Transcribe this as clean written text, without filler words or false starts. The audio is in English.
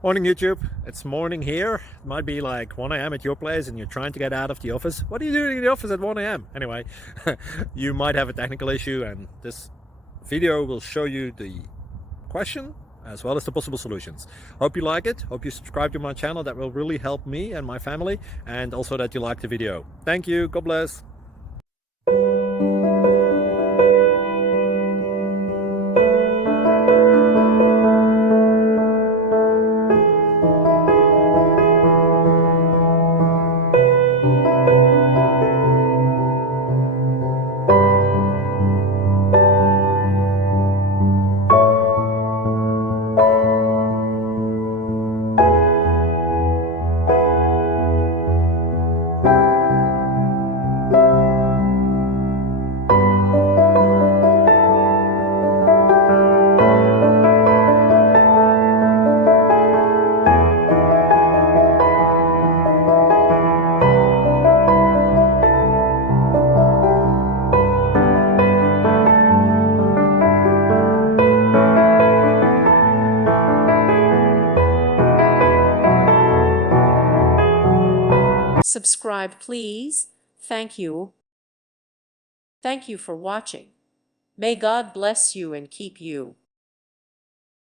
Morning YouTube, it's morning here. It might be like 1 a.m. at your place and you're trying to get out of the office. What are you doing in the office at 1 a.m.? Anyway, you might have a technical issue and this video will show you the question as well as the possible solutions. Hope you like it, hope you subscribe to my channel. That will really help me and my family, and also that you like the video. Thank you, God bless. Subscribe, please. Thank you. Thank you for watching. May God bless you and keep you.